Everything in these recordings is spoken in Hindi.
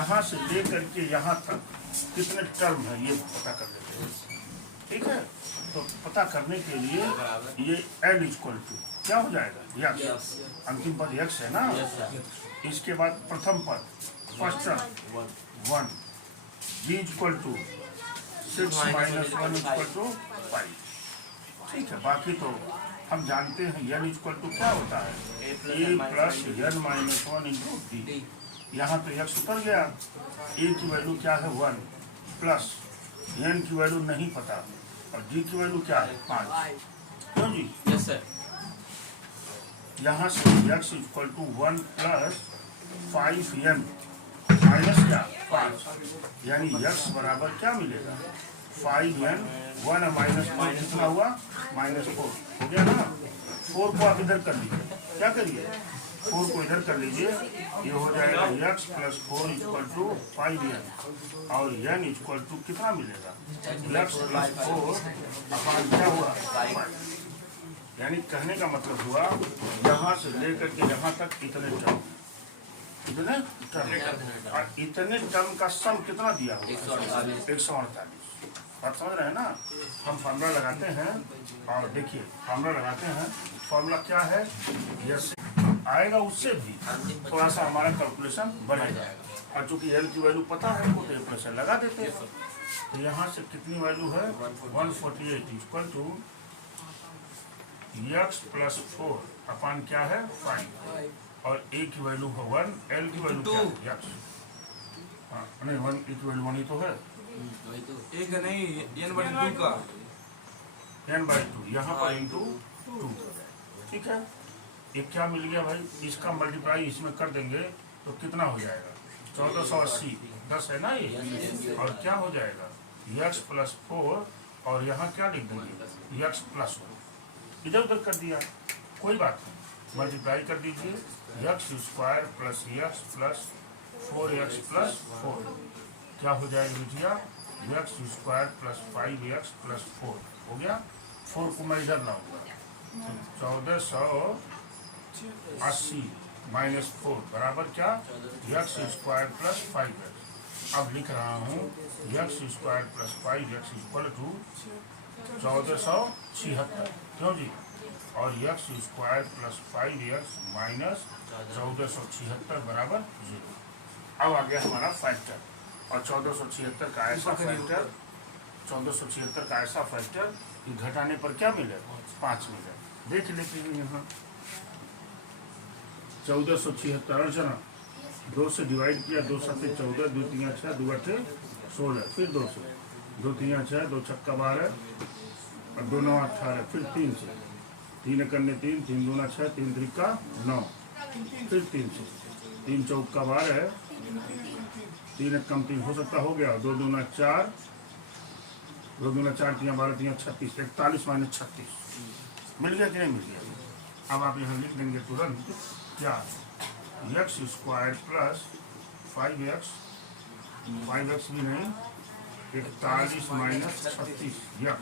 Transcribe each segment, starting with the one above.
यहाँ से लेकर के यहाँ तक कितने टर्म है ये पता कर लेते हैं। ठीक है, तो पता करने के लिए ये n इक्वल टू क्या हो जाएगा, यक्स, अंतिम पद यक्स है ना। इसके बाद प्रथम पद first term 1, b equal to 6 minus 1 equal to 5। ठीक है, बाकी तो हम जानते हैं n इक्वल टू क्या होता है, a plus n minus 1 into D. यहाँ तो यक्स उतर गया, a की वैल्यू क्या है 1 प्लस n की वैल्यू नहीं पता और d की वैल्यू क्या है 5, क्यों जी? Yes sir. यहाँ से x equal to 1 plus 5n minus क्या 5, यानी x बराबर क्या मिलेगा 5n, 1 माइनस 4 कितना हुआ -4 हो गया ना। 4 को आप इधर कर लीजिए, क्या करिए 4 को इधर कर लीजिए, ये हो जाएगा x plus 4 equal to 5n और n इक्वल टू कितना मिलेगा x प्लस 4 अपान क्या हुआ 5। यानी कहने का मतलब हुआ यहाँ से लेकर के यहाँ तक इतने टर्म, और इतने टर्म का सम कितना दिया हुआ 148। बात समझ रहे हैं ना। हम फार्मूला लगाते हैं और देखिए फार्मूला लगाते हैं, फार्मूला क्या है, यस आएगा उससे भी थोड़ा सा हमारा कैलकुलेशन बढ़ेगा, और चूंकि एल की वैल्यू पता है तो कैलकुलेशन लगा देते हैं। तो यहाँ से कितनी वैल्यू है 148 इक्वल टू x प्लस 4 अपान क्या है 5 और a की वैल्यू है 1, l की वैल्यू क्या है x, नहीं 1 a की वैल्यू 1 ही तो है, एक नहीं n/2 का n/2 यहाँ पर इंटू 2। ठीक है, ये क्या मिल गया भाई, इसका मल्टीप्लाई इसमें कर देंगे तो कितना हो जाएगा 1480, 10 है ना ये, और क्या हो जाएगा x प्लस 4 और यहाँ क्या लिख देंगे x प्लस 1, इधर उधर कर दिया कोई बात नहीं, मल्टीप्लाई कर दीजिए x square plus x plus 4x plus 4 क्या हो जाएगा भैया x square plus 5x plus 4 हो गया। 4 को मैं इधर लाऊंगा 1480 माइनस 4 बराबर क्या x स्क्वायर प्लस 5x। अब लिख रहा हूँ x square plus 5x equal to 1476, क्यों जी, और x square plus 5x minus 1476 बराबर 0। अब आ गया हमारा फैक्टर, और 1476 का ऐसा फैक्टर, 1476 का ऐसा फैक्टर कि घटाने पर क्या मिले 5 मिले। देख लेते हैं यहाँ 1476 अर्चना 2 से डिवाइड किया, 2 7 14, 2 3 6, 2 8 16, फिर 2 से 2 3 6, 2 6 12 और 2 9 18, फिर 3 से 3 करने 3, 3 2 6, 3 3 का 9, फिर 3 से 3 4 12, 3 कम 3 हो सकता हो गया, 2 2 4, 2 2 4 3 12 3 36, 41 माइनस 36 मिल गया कि नहीं मिल गया। अब आप यहाँ लिख देंगे तुरंत क्या x square plus 5x, 5x भी नहीं 41 माइनस 36 x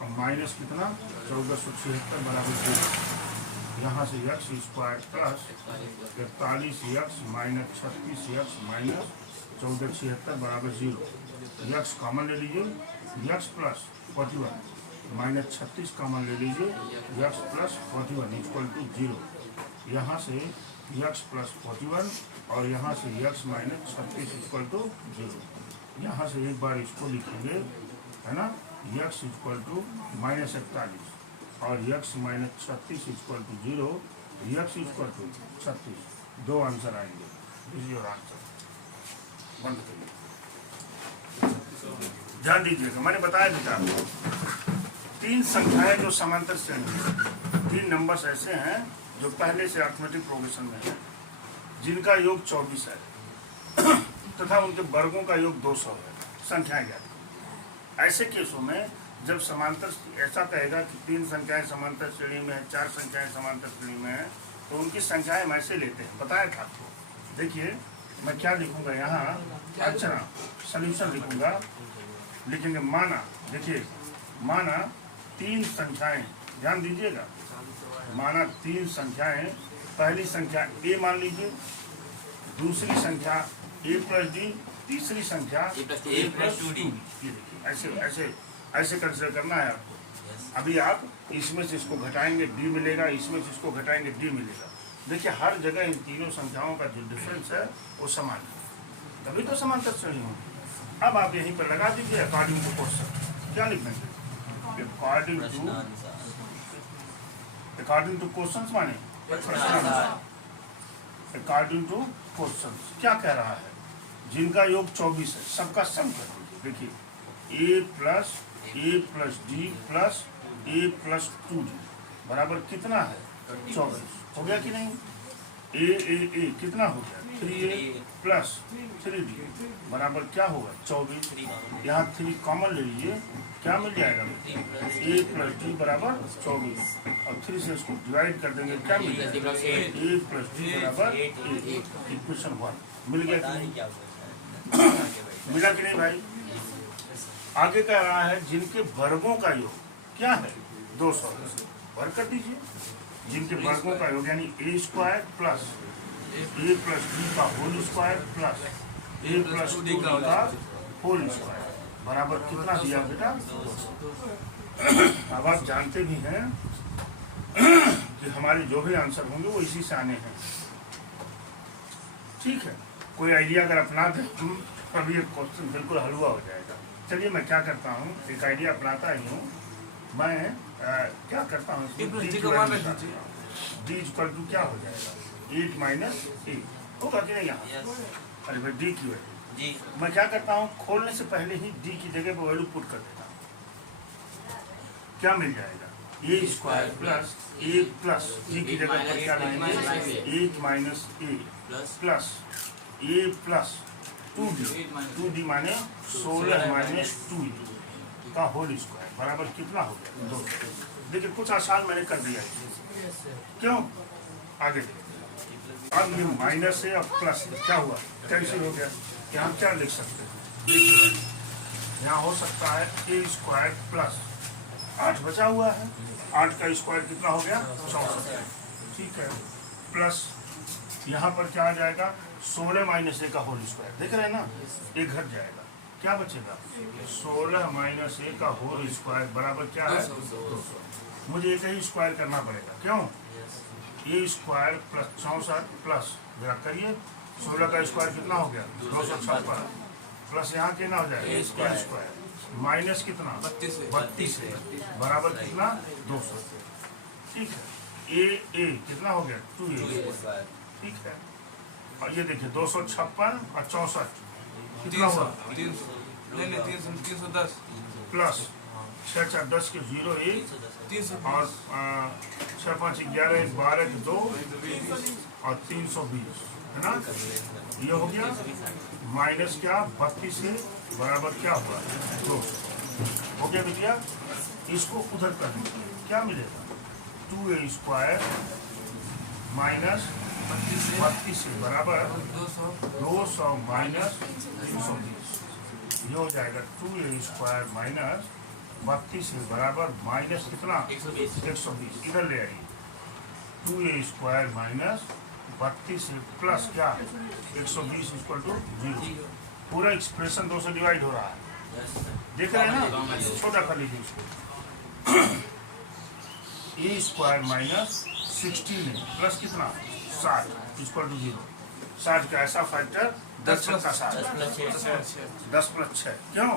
और माइनस कितना 1476 बराबर 0। यहाँ से x square plus 41x minus 36x minus 1476 बराबर 0। x कॉमन ले लीजिए x प्लस 41 माइनस 36 कॉमन ले लीजिए x प्लस 41 इक्वल टू 0। यहाँ से x प्लस 41 और यहाँ से x माइनस 36 इक्वल टू 0। यहाँ से एक बार इसको लिखेंगे है ना, x इक्वल टू माइनस 41 और x minus 36 equal to 0, x equal to 36, 2 answer आएंगे। This is your answer. बंद करिए, ध्यान दीजिएगा, मैंने बताया बेटा 3 संख्याएं जो समांतर श्रेणी में, 3 नंबर्स ऐसे हैं जो पहले से अर्थमेटिक प्रोग्रेशन में है, जिनका योग 24 है तथा उनके वर्गों का योग 200 है, संख्याएं ज्ञात। ऐसे केसों में जब समांतर ऐसा कहेगा कि 3 संख्याएं समांतर श्रेणी में है, 4 संख्याएं समांतर श्रेणी में है, तो उनकी संख्याएं हम ऐसे लेते हैं, बताया था आपको। देखिए मैं क्या लिखूंगा यहाँ, अच्छा सॉल्यूशन लिखूंगा, लिखेंगे माना, देखिए माना 3 संख्याएं, ध्यान दीजिएगा, माना 3 संख्याएं, पहली संख्या a मान लीजिए, दूसरी संख्या ए प्लस डी, तीसरी संख्या A plus 2D। ये देखिए ऐसे ऐसे ऐसे कंसिडर करना है आपको। अभी आप इसमें से इसको घटाएंगे डी मिलेगा, इसमें से इसको घटाएंगे डी मिलेगा। देखिए हर जगह इन तीनों संख्याओं का जो डिफरेंस है वो समान है, तभी तो समांतर श्रेणी होगी। अब आप यहीं पर लगा दीजिए अकॉर्डिंग टू क्वेश्चन। क्या लिखेंगे? अकॉर्डिंग टू क्वेश्चन माने अकॉर्डिंग टू क्वेश्चन क्या कह रहा है? जिनका योग 24 है सबका सम कर दीजिए। देखिए ए प्लस डी प्लस ए प्लस 2d बराबर कितना है? 24। हो गया कि नहीं? ए कितना हो गया? 3a प्लस 3d बराबर क्या होगा? 24। यहाँ 3 कॉमन ले लीजिए, क्या मिल जाएगा? a प्लस डी बराबर 24 और 3 से इसको डिवाइड कर देंगे, क्या मिल जाएगा? a प्लस डी बराबर 8। इक्वेशन 1 मिल गया कि नहीं? मिला कि नहीं भाई? आगे कह रहा है जिनके वर्गों का योग क्या है? 200। वर्ग कर दीजिए। जिनके वर्गों का योग यानी ए स्क्वायर प्लस ए प्लस डी का होल स्क्वायर प्लस ए प्लस 2d का होल स्क्वायर बराबर कितना दिया बेटा? 200। अब आप जानते भी हैं कि हमारे जो भी आंसर होंगे वो इसी से आने हैं। ठीक है, कोई आइडिया अगर अपना दे तभी एक क्वेश्चन बिल्कुल हलवा हो जाएगा। चलिए मैं क्या करता हूँ, एक आइडिया अपनाता ही हूँ। मैं क्या करता हूँ, डी इक्वल टू क्या हो जाएगा? 8 माइनस 8 होगा कि नहीं? यहाँ अरे भाई डी की वैल्यू मैं क्या करता हूँ, खोलने से पहले ही डी की जगह पर वैल्यू पुट कर देता हूँ। क्या मिल जाएगा? ए स्क्वायर प्लस ए प्लस डी की जगह पर क्या लेंगे? 8 माइनस ए प्लस ए प्लस 2d माने 16 माइनस 2e का होल स्क्वायर बराबर कितना हो गया? 2। देखिए कुछ आसान मैंने कर दिया है। क्यों? आगे अब ये माइनस है और प्लस है, क्या हुआ? कैंसिल हो गया। यहाँ क्या लिख सकते हैं? यहाँ हो सकता है ए स्क्वायर प्लस 8 बचा हुआ है, 8 का स्क्वायर कितना हो गया? 64। ठीक है, प्लस यहाँ पर क्या आ जाएगा? 16 माइनस ए का होल स्क्वायर। देख रहे हैं ना, एक घट जाएगा, क्या बचेगा? 16 माइनस ए का होल स्क्वायर बराबर क्या है? 200। मुझे एक ही स्क्वायर करना पड़ेगा। क्यों? ए स्क्वायर प्लस 64 प्लस जरा करिए 16 का स्क्वायर कितना हो गया? 256 प्लस यहाँ कितना हो जाएगा? ए स्क्वायर माइनस कितना? 32 बराबर कितना? 200। ठीक है, ए कितना हो गया? 2a। ठीक है, और ये देखिए 256 और 64 कितना हुआ? 310 प्लस 6 4 10 के 0 1 और 6 5 11 1 12 के 2 और 320 है ना? ये हो गया माइनस क्या? 32 से बराबर क्या हुआ? 200 हो गया बेटिया। इसको उधर कर दीजिए, क्या मिलेगा? 2a स्क्वायर माइनस 32 से बराबर 200 माइनस 320। ये हो जाएगा 2a स्क्वायर माइनस 32 से बराबर माइनस कितना? 120। इधर ले आइए, 2a स्क्वायर माइनस 32 से प्लस क्या? 120 इक्वल टू 0। पूरा एक्सप्रेशन 2 से डिवाइड हो रहा है, देख रहे हैं ना? छोटा कर लीजिए इसको। ए स्क्वायर माइनस 16 प्लस कितना? 60 इक्वल टू 0। 60 का ऐसा फैक्टर 10 का 60 10 प्लस 6 क्यों?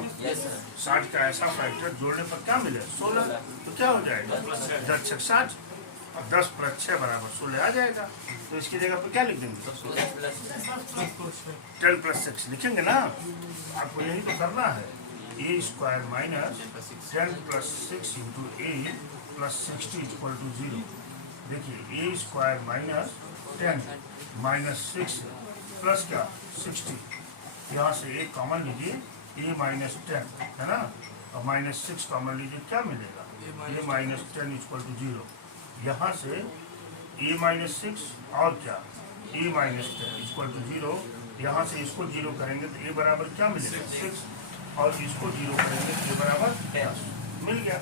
60 का ऐसा फैक्टर जोड़ने पर क्या मिले? 16। तो क्या हो जाएगा? 10 6 60 और 10 प्लस 6 बराबर 16 आ जाएगा। तो इसकी जगह पर क्या लिख देंगे? 10 प्लस 6 लिखेंगे ना। आपको यही तो करना है। A square minus 10 plus 6 into a plus 60 equal to 0। देखिए a square minus 10 minus 6 plus क्या? 60। यहाँ से एक कॉमन लीजिए, ए माइनस 10 है ना, और माइनस 6 कॉमन लीजिए, क्या मिलेगा? ए माइनस 10 इक्वल टू 0। यहाँ से ए माइनस 6 और क्या? ए माइनस 10 इक्वल टू 0। यहाँ से इसको 0 करेंगे तो ए बराबर क्या मिलेगा? 6 और इसको 0 करेंगे तो ए बराबर 10 मिल गया।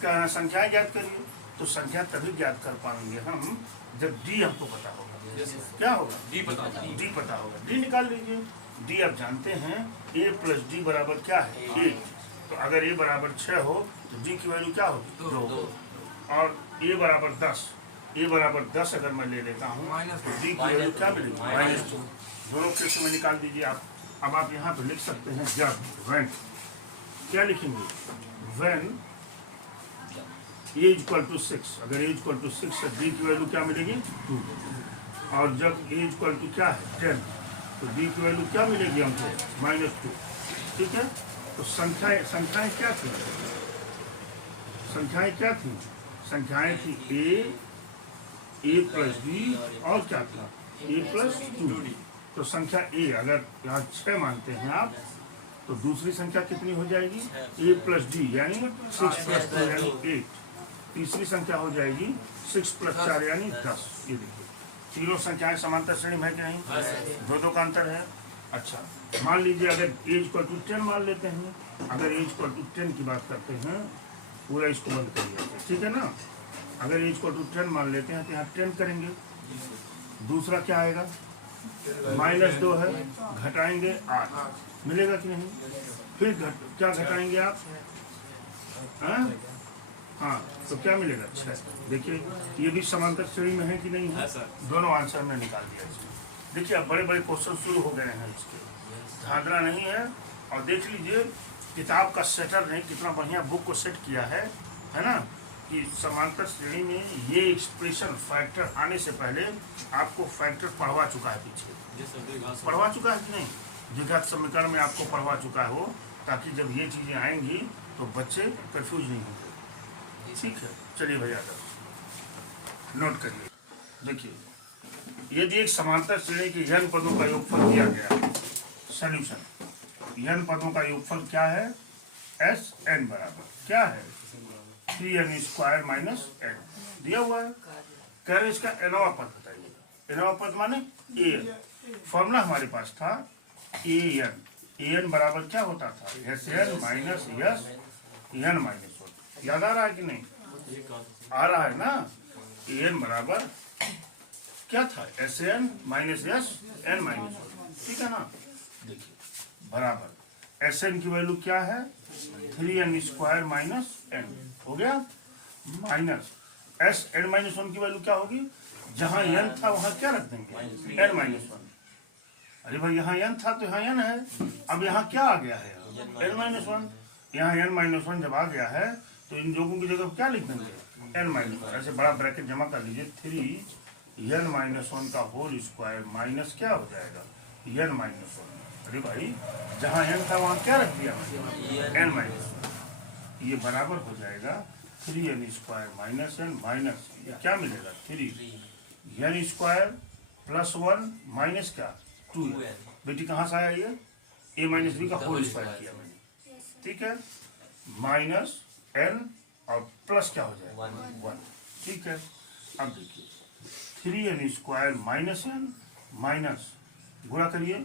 क्या संख्या ज्ञात करिए? तो संख्या तभी ज्ञात कर पाएंगे हम जब डी हमको पता होगा। क्या होगा? डी पता होगा। डी निकाल लीजिए। डी आप जानते हैं ए प्लस डी बराबर क्या है 8। तो अगर ए बराबर 6 हो तो डी की वैल्यू क्या होगी 2। और ए बराबर 10, ए बराबर 10 अगर मैं ले लेता हूँ तो डी की वैल्यू क्या मिलेगी -2। दोनों केस में निकाल दीजिए आप। अब आप यहाँ पे लिख सकते हैं जब व्हेन, क्या लिखेंगे व्हेन ए इक्वल टू 6, अगर ए इक्वल टू 6 है डी की वैल्यू क्या मिलेगी 2। और जब ए इक्वल टू क्या है 10 तो डी की वैल्यू क्या मिलेगी हमको -2। ठीक है, तो संख्याएं क्या थी, संख्याएं थी ए प्लस बी और क्या था ए प्लस 2। तो संख्या ए अगर यहाँ 6 मानते हैं आप तो दूसरी संख्या कितनी हो जाएगी ए प्लस डी यानी 6 प्लस 2 यानी 8। तीसरी संख्या हो जाएगी 6 प्लस 4 यानी 10। ये देखिए तीनों संख्याएं समांतर श्रेणी में है कि नहीं, दो का अंतर है। अच्छा मान लीजिए अगर ए इक्वल टू 10 मान लेते हैं, अगर ए इक्वल टू 10 की बात करते हैं, पूरा इसको बंद करिए, ठीक है ना। अगर ए इक्वल टू 10 मान लेते हैं तो यहाँ 10 करेंगे, दूसरा क्या आएगा -2 है, घटाएंगे 8 मिलेगा कि नहीं। फिर क्या घटाएंगे आप, हाँ तो क्या मिलेगा 6। देखिए ये भी समांतर श्रेणी में है कि नहीं है, दोनों आंसर में निकाल दिया इसमें। देखिए अब बड़े बड़े क्वेश्चन शुरू हो गए हैं, इसके धांधला नहीं है। और देख लीजिए किताब का सेटर ने कितना बढ़िया बुक को सेट किया है ना, कि समांतर श्रेणी में ये एक्सप्रेशन फैक्टर आने से पहले आपको फैक्टर पढ़वा चुका है, पीछे पढ़वा चुका है कि नहीं, द्विघात समीकरण में आपको पढ़वा चुका हो, ताकि जब ये चीज़ें आएंगी तो बच्चे कंफ्यूज नहीं होंगे। ठीक है, चलिए भैया नोट करिए। देखिए यदि एक समांतर श्रेणी के n पदों का योगफल दिया गया, सॉल्यूशन n पदों का योगफल क्या है Sn बराबर क्या है 3n स्क्वायर माइनस n दिया हुआ है। कह रहे इसका nवां पद बताइए, nवां पद माने an। फॉर्मूला हमारे पास था an बराबर क्या होता था Sn माइनस n माइनस 1। याद आ रहा है कि नहीं, आ रहा है ना। an बराबर क्या था Sn माइनस n माइनस 1, ठीक है ना। देखिए बराबर Sn की वैल्यू क्या है 3n स्क्वायर माइनस n हो गया, माइनस Sn माइनस 1 की वैल्यू क्या होगी, जहां n था वहां क्या रख देंगे n माइनस 1। अरे भाई यहाँ n था तो यहाँ n है, अब यहाँ क्या आ गया है n माइनस 1। यहाँ n माइनस 1 जब आ गया है तो इन लोगों की जगह क्या लिख देंगे n माइनस 1। ऐसे बड़ा ब्रैकेट जमा कर लीजिए, 3n माइनस 1 का होल स्क्वायर माइनस क्या हो जाएगा n माइनस 1। अरे भाई जहाँ n था वहाँ क्या रख दिया n माइनस 1, ये बराबर हो जाएगा 3n square minus n minus क्या मिलेगा 3n स्क्वायर प्लस 1 माइनस क्या 2। बेटी कहाँ से आया ये a माइनस b का होल स्क्वायर किया मैंने, ठीक है, माइनस n और प्लस क्या हो जाएगा 1, ठीक है। अब देखिए 3n square minus n minus गुणा करिए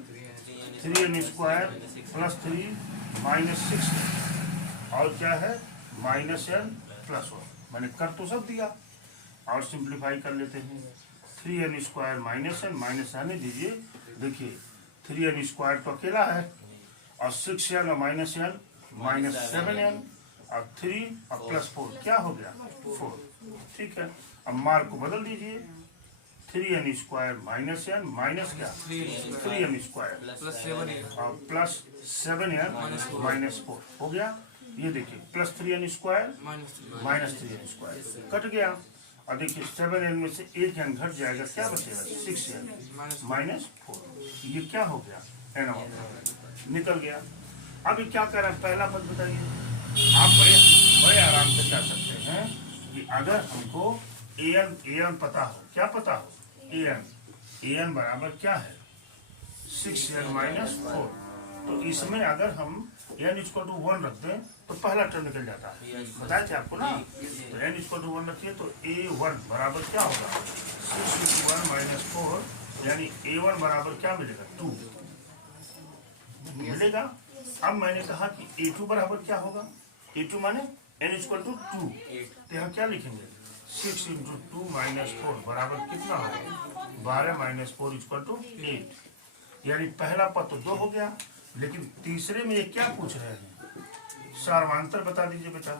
3n स्क्वायर प्लस 3 माइनस 6 और क्या है माइनस n प्लस 1। मैंने कर तो सब दिया और सिंप्लीफाई कर लेते हैं। 3n square minus n minus आने दीजिए, देखिए 3n स्क्वायर तो अकेला है और 6n और माइनस n माइनस 7n और 3 और प्लस 4 क्या हो गया 4, ठीक है। अब मार्क को बदल दीजिए 3n square minus n minus क्या 3n स्क्वायर और प्लस 7n माइनस 4 हो गया। ये देखिए plus 3n square minus 3n square cut गया और देखिए 7n में से एक n घट जाएगा, क्या बचेगा 6n माइनस 4। ये क्या हो गया n निकल गया। अब ये क्या कर रहा है पहला पद बताइए। आप बड़े आराम से कह सकते हैं कि अगर हमको an पता हो, क्या पता हो an बराबर क्या है 6n माइनस 4। तो इसमें अगर हम n इक्वल टू 1 रख दें तो पहला टर्म निकल जाता है, बताया थे आपको ना। तो n इक्वल टू 1 रखिए तो a1 बराबर क्या होगा 6 into 1 माइनस 4 यानी a1 बराबर क्या मिलेगा 2 मिलेगा। अब मैंने कहा कि a2 बराबर क्या होगा, a2 माने n इक्वल टू 2, तो यहाँ क्या लिखेंगे 6 into 2 माइनस 4 बराबर कितना होगा 12 माइनस 4 इक्वल टू 8। यानी पहला पद तो 2 हो गया, लेकिन तीसरे में ये क्या पूछ रहे हैं, सार्वांतर बता दीजिए बेटा।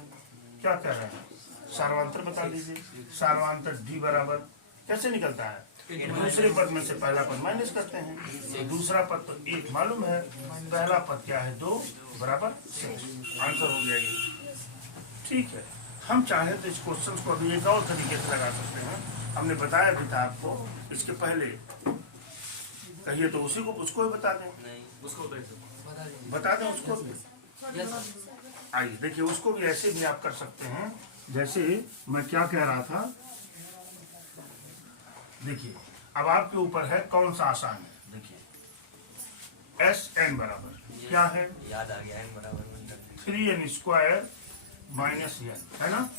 क्या कह रहे हैं, सार्वांतर बता दीजिए। सार्वांतर डी बराबर कैसे निकलता है, दूसरे पद में से पहला पद माइनस करते हैं। दूसरा पद तो 1 मालूम है, पहला पद क्या है 2 बराबर 6। आंसर हो गया ये। ठीक है, हम चाहे तो इस क्वेश्चन को अभी एक और तरीके से लगा सकते हैं। हमने बताया भी था आपको इसके पहले, कहिए तो उसी को उसको ही बता दें, बता दें उसको भी। आइए देखिए, उसको भी ऐसे भी आप कर सकते हैं। जैसे मैं क्या कह रहा था, देखिए अब आपके ऊपर है कौन सा आसान है। देखिए एस एन बराबर क्या है, याद आ गया, n बराबर 3n स्क्वायर माइनस एन, है ना।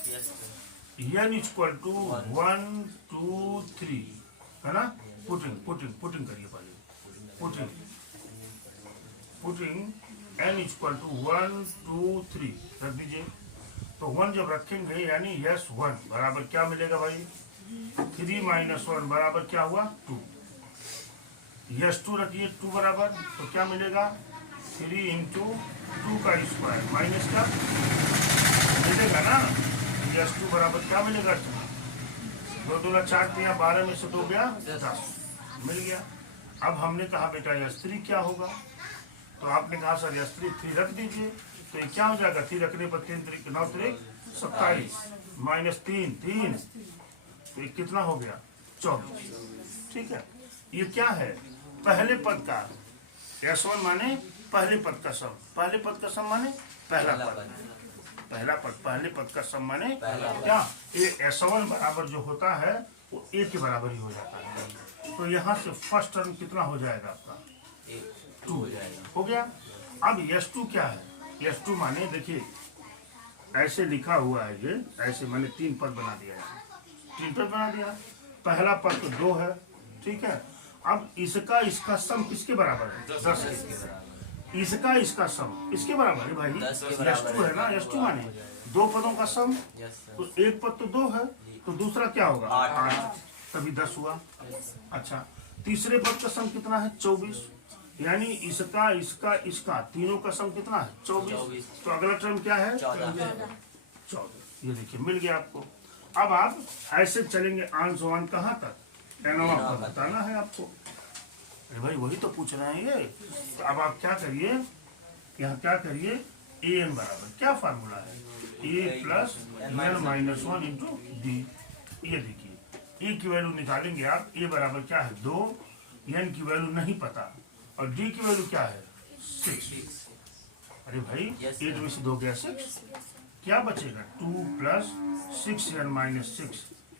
n इक्वल टू 1 2 3, है ना। पुटिंग करिए पहले, पुटिंग n इक्वल टू 1 2 3 रख दीजिए। तो 1 जब रखेंगे यानी यस 1 बराबर क्या मिलेगा भाई, 3 माइनस 1 बराबर क्या हुआ 2। यस 2 रखिए, 2 बराबर तो क्या मिलेगा 3 इंटू 2 का स्क्वायर माइनस का मिलेगा ना। यस 2 बराबर क्या मिलेगा 2 2 4 दिया, 12 में से 2 गया 10 मिल गया। अब हमने कहा बेटा यस 3 क्या होगा, तो आपने कहा सर यस 3 रख दीजिए। तो ये क्या हो जाएगा, 3 रखने पर 3 3 9 3 27 माइनस 3 3, तो ये कितना हो गया 24। ठीक है, ये क्या है पहले पद का S1 माने पहले पद का सम, पहले पद का सम माने पहला पद, पहला पद पहले पद का सम माने क्या, ये S1 बराबर जो होता है वो A के बराबर ही हो जाता है। तो यहाँ से फर्स्ट टर्म कितना हो जाएगा आपका 2 हो जाएगा, हो गया। अब S2 क्या है, S2 माने देखिए ऐसे लिखा हुआ है, ये ऐसे मैंने 3 पद बना दिया है, 3 पद बना दिया। पहला पद तो 2 है, ठीक है। अब इसका सम किसके बराबर है 10 के, इसका सम इसके बराबर है भाई, 10 के S2 है ना। S2 माने 2 पदों का सम, तो एक पद तो 2 है, तो दूसरा क्या होगा 8, तभी 10 हुआ। अच्छा, तीसरे पद का सम कितना है 24, यानी इसका तीनों का सम कितना है 24। तो अगला टर्म क्या है 14। ये देखिए मिल गया आपको। अब आप ऐसे चलेंगे आंसवान कहाँ तक, एनवा पर बताना है आपको। अरे भाई वही तो पूछ रहे हैं ये। तो अब आप क्या करिए, यहाँ क्या करिए, ए एन बराबर क्या फार्मूला है, a plus n minus 1 into d. ये देखिए ए की वैल्यू निकालेंगे आप, ए बराबर क्या है 2, एन की वैल्यू नहीं पता और डी की वैल्यू क्या है 6। अरे भाई 8 में से 2 गया 6, क्या बचेगा 2 प्लस 6n माइनस 6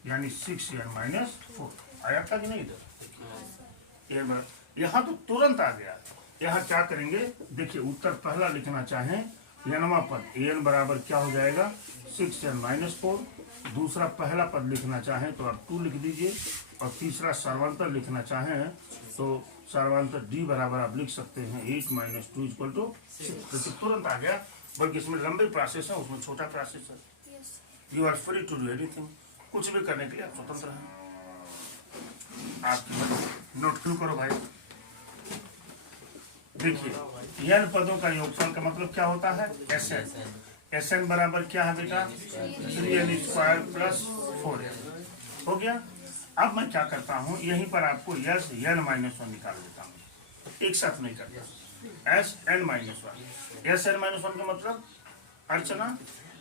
यानी 6n माइनस 4। आया था कि नहीं इधर, यहाँ तो तुरंत आ गया। यहाँ क्या करेंगे देखिए, उत्तर पहला लिखना चाहें एनवा पद एन बराबर क्या हो जाएगा 6n माइनस 4। दूसरा पहला पद लिखना चाहें तो आप 2 लिख दीजिए, और तीसरा सर्वांतर लिखना चाहें तो सर्वांतर डी बराबर आप लिख सकते हैं 8 माइनस 2 इक्वल टू 6। देखिए तुरंत आ गया, बल्कि इसमें लंबे प्रोसेस है, उसमें छोटा प्रोसेस है। You are free to do anything, कुछ भी करने के लिए आप स्वतंत्र हैं। आप नोट क्यों करो भाई। देखिए n पदों का योगफल का मतलब क्या होता है Sn। Sn बराबर क्या है बेटा 3n स्क्वायर प्लस 4n। हो गया। अब मैं क्या करता हूँ, यहीं पर आपको यस n माइनस 1 निकाल देता हूँ, एक साथ नहीं करता। S N minus 1, S N minus 1 का मतलब अर्चना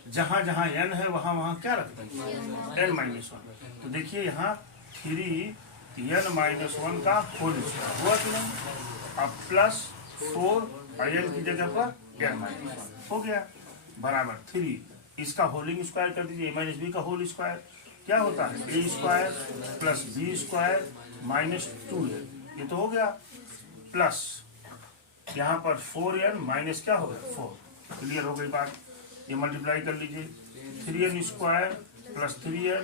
जहाँ जहाँ n है वहाँ वहाँ क्या रखते हैं n माइनस 1। तो देखिए यहाँ 3n माइनस 1 का होल स्क्वायर हुआ कि नहीं, अब प्लस 4 n की जगह पर n माइनस 1 हो गया बराबर 3, इसका होलिंग स्क्वायर कर दीजिए, a माइनस बी का होल स्क्वायर क्या होता है a square plus B square minus 2n, ये तो हो गया। प्लस यहाँ पर 4n माइनस क्या होगा 4। क्लियर हो गई बात, ये मल्टीप्लाई कर लीजिए 3n square plus 3n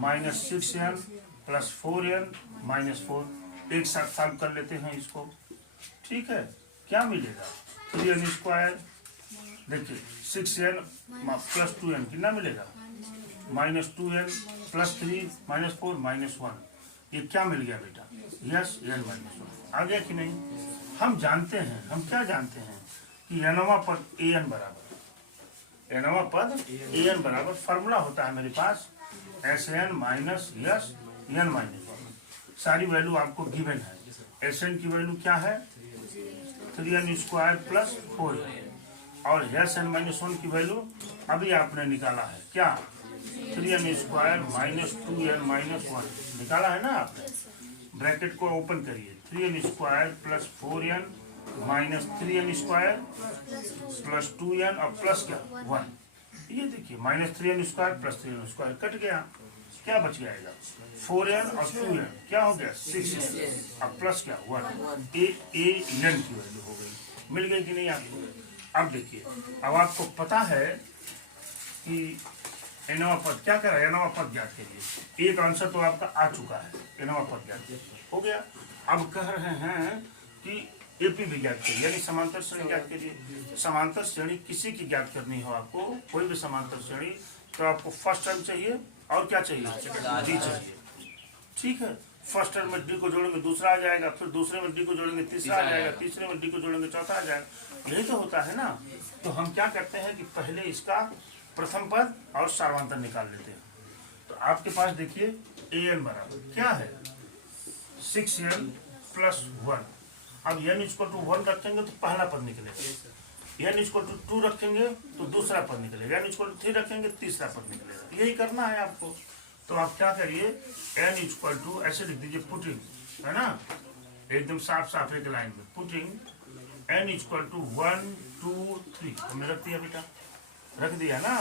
minus 6n plus 4n minus 4। एक साथ सॉल्व कर लेते हैं इसको, ठीक है। क्या मिलेगा 3n स्क्वायर, देखिए 6n प्लस 2n कितना मिलेगा minus 2n plus 3 minus 4 minus 1। ये क्या मिल गया बेटा यस n माइनस 1। आ गया कि नहीं? हम जानते हैं, हम क्या जानते हैं कि nवां पद an बराबर, nवां पद an बराबर फॉर्मूला होता है मेरे पास Sn minus yes n minus 1। सारी वैल्यू आपको गिवन है। Sn की वैल्यू क्या है? 3n स्क्वायर प्लस 4n, और Sn माइनस 1 की वैल्यू अभी आपने निकाला है क्या? 3n square minus 2n minus 1 निकाला है ना आपने। ब्रैकेट को ओपन करिए, 3n square plus 4n minus 3n square plus 2n और प्लस क्या 1। ये देखिए minus 3n square plus 3n square cut गया, क्या बच जाएगा? 4n और 2n क्या हो गया 6 और प्लस क्या 1। an की वैल्यू हो गई, मिल गई कि नहीं आपको? अब देखिए, अब आपको पता है कि nवां पद क्या करा, nवां पद ज्ञात करिए। एक आंसर तो आपका आ चुका है, nवां पद ज्ञात हो गया। अब कह रहे हैं कि एपी भी ज्ञात करिए, यानी समांतर श्रेणी ज्ञात करिए। समांतर श्रेणी किसी की ज्ञात करनी हो आपको, कोई भी समांतर श्रेणी, तो आपको फर्स्ट टर्म चाहिए और क्या चाहिए? डी चाहिए। ठीक है, फर्स्ट टर्म में डी को जोड़ेंगे दूसरा आ जाएगा, फिर दूसरे में डी को जोड़ेंगे तीसरा आ जाएगा, तीसरे में डी को जोड़ेंगे चौथा आ जाएगा। यही तो होता है ना। तो हम क्या करते हैं कि पहले इसका प्रथम पद और सार्वंतर निकाल लेते हैं। तो आपके पास देखिए an बराबर क्या है 6n प्लस 1। अब n इक्वल टू 1 रखेंगे तो पहला पद निकलेगा, n इक्वल टू 2 रखेंगे तो दूसरा पद निकलेगा, n इक्वल टू 3 रखेंगे तीसरा पद निकलेगा। यही करना है आपको। तो आप क्या करिए, n इक्वल टू ऐसे लिख दीजिए, पुटिंग, है ना, एकदम साफ साफ एक लाइन में, पुटिंग n इक्वल टू 1 2 3 हमने रख दिया बेटा, रख दिया ना।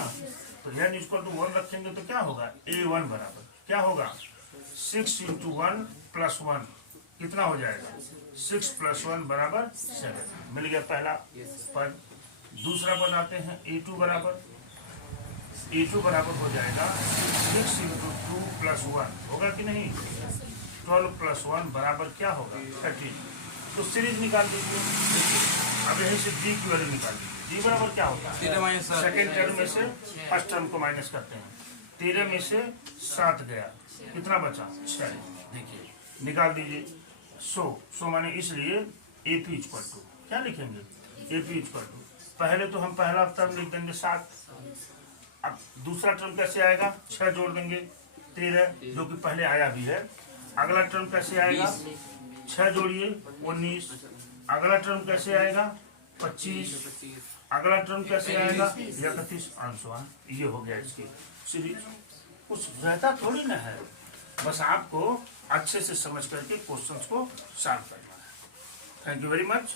तो n इक्वल टू 1 रखेंगे तो क्या होगा? a1 बराबर क्या होगा? 6 इंटू 1 प्लस 1 कितना हो जाएगा? 6 प्लस 1 बराबर 7। मिल गया पहला पद। दूसरा पद आते हैं a2 बराबर, a2 बराबर हो जाएगा 6 इंटू 2 प्लस 1 होगा कि नहीं? 12 प्लस 1 बराबर क्या होगा? 13। तो सीरीज निकाल दीजिए। अब यहीं से d की वैल्यू निकाल दीजिए। d बराबर क्या होता है? सेकेंड टर्म में से फर्स्ट टर्म को माइनस करते हैं। 13 में से 7 गया, कितना बचा? 6। देखिए निकाल दीजिए। सो माने इसलिए AP इक्वल टू क्या लिखेंगे? AP इक्वल टू पहले तो हम पहला टर्म लिख देंगे 7। अब दूसरा टर्म कैसे आएगा? 6 जोड़ देंगे 13 जो कि पहले आया भी है। अगला टर्म कैसे आएगा? 6 जोड़िए 19। अगला टर्म कैसे आएगा? 25। अगला टर्म कैसे आएगा? 31 आंसर। ये हो गया इसकी सीरीज। कुछ रहता थोड़ी ना है, बस आपको अच्छे से समझ करके क्वेश्चंस को सॉल्व करना है। Thank you very much.